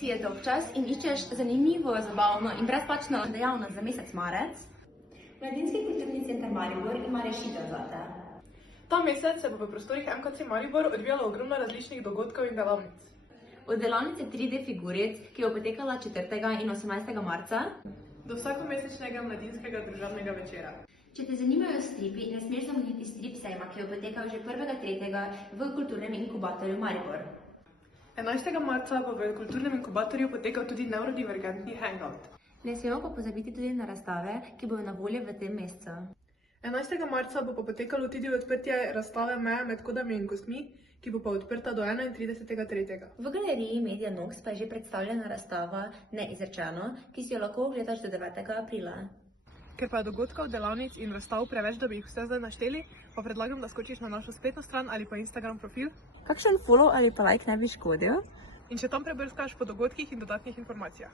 Ti je dolgčas in iščeš zanimivo, zabavno in brezplačno dejavnost za mesec marec? Mladinski kulturni center Maribor ima rešitev za te. Ta mesec se bo v prostorih MKC Maribor odvijalo ogromno različnih dogodkov in delavnic. Od delavnice 3D figuric, ki bo potekala 4. in 18. marca, Do vsakomesečnega mladinskega družabnega večera. če te zanimajo stripi, ne smeš zamuditi strip sejma, ki bo potekal že 1.3. v kulturnem inkubatorju Maribor. 11. marca bo v kulturnem inkubatorju potekal tudi neurodivergentni hangout. Ne smemo pa pozabiti tudi na razstave, ki bodo na voljo v tem mesecu. 11. marca bo pa potekalo tudi odprtje razstave Meja med kodami in kostmi, ki bo pa odprta do 31.3. V galeriji Media Nox pa je že predstavljena razstava Neizrečeno, ki si jo lahko ogledaš do 9. aprila. Ker pa je dogodkov, delavnic in razstav preveč, da bi jih vse zdaj našteli, pa predlagam, da skočiš na našo spletno stran ali pa Instagram profil Kakšen follow ali pa like ne bi škodil? in če tam prebrskaš po dogodkih in dodatnih informacijah.